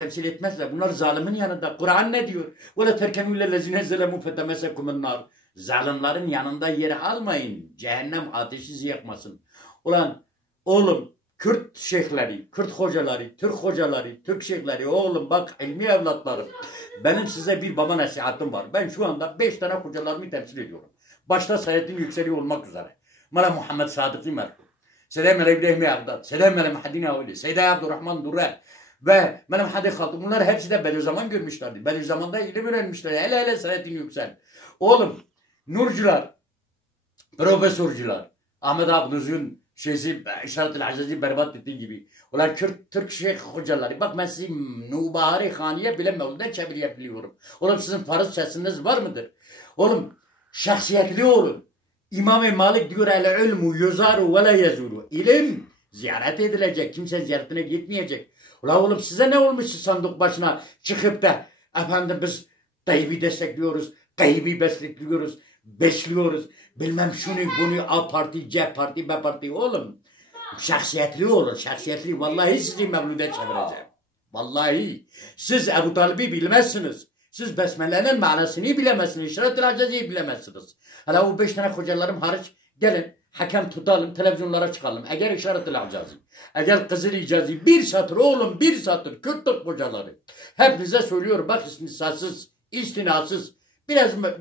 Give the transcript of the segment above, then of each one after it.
temsil etmezler. Bunlar zalimin yanında. Kur'an ne diyor? وَلَا تَرْكَنُوا لَلَّذِينَ زَلَمُوا فَتَمَسَكُمُ النَّارِ Zalimlerin yanında yer almayın. Cehennem ateşi sizi yakmasın. Ulan oğlum Kürt şeyhleri, Kürt hocaları, Türk hocaları, Türk şeyhleri, oğlum bak ilmi evlatlarım. Benim size bir baba nasihatım var. Ben şu anda 5 tane hocalarımı temsil ediyorum. Başta Sayyidin Yükseli olmak üzere. Mala Muhammed Sadıklı Merhum. Seyyid Mele İbrahim Ağdad, Seyyid Mele Muhaddin Avli, Seyyid Abdurrahman Durrel ve Mele Muhaddin Hatun. Bunlar hepsi de Bediüzzaman görmüşlerdi. Bediüzzaman'da ilim öğrenmişler. Hele Sayyidin Yüksel. Oğlum Nurcular, profesörcüler, Ahmet Abdüzün şeysi İşaret-ül Azizi berbat ettiği gibi. Ulan Türk şeyh hocaları. Bak ben sizi Nubari Haniye bile Mevlüt'den çevirebiliyorum. Oğlum sizin farız sesiniz var mıdır? Oğlum şahsiyetli olun. İmam-ı Malik diyor el ilmu yuzaru ve la yazulu. İlim ziyaret edilecek. Kimse ziyaretine gitmeyecek. Ulan oğlum size ne olmuş sandık başına çıkıp da efendim biz Tayyip'i destekliyoruz. Tayyip'i besliyoruz. Bilmem şunu bunu A parti, C parti, B parti. Oğlum şahsiyetli olun. Şahsiyetli. Vallahi sizi Mevlüt'e çevireceğim. Vallahi. Siz Ebu Talib'i bilmezsiniz. Siz Besmele'nin manasını bilemezsiniz. İşaret-ül Azizi'yi bilemezsiniz. Hala o 5 tane hocalarım hariç gelin hakem tutalım, televizyonlara çıkalım. Eğer İşaret-ül Azizi, eğer Kızıl İcazi bir satır oğlum bir satır Kürtlük hocaları. Hepinize söylüyorum bak istisnasız, istinasız.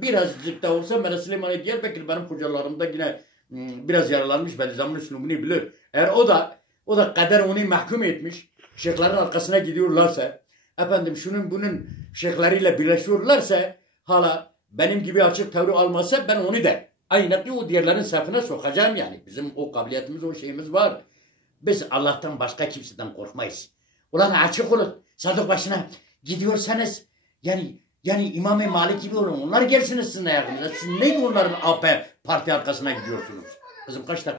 Birazcık da olsa Mele Süleyman'ı Diyarbakır benim hocalarımda yine biraz yaralanmış Bediüzzaman'ın üslubunu bilir. Eğer o da kader onu mahkum etmiş, şeyhlerin arkasına gidiyorlarsa, efendim şunun bunun şeyhleriyle birleşiyorlarsa, hala benim gibi açık tavır almazsa ben onu da aynı o diğerlerin safına sokacağım yani. Bizim o kabiliyetimiz, o şeyimiz var. Biz Allah'tan başka kimseden korkmayız. Ulan açık olun. Sadık başına gidiyorsanız yani İmam-ı Malik gibi olun. Onlar gelsiniz sizin ayakınıza. Siz ne onların AP parti arkasına gidiyorsunuz? Kızım kaç dakika?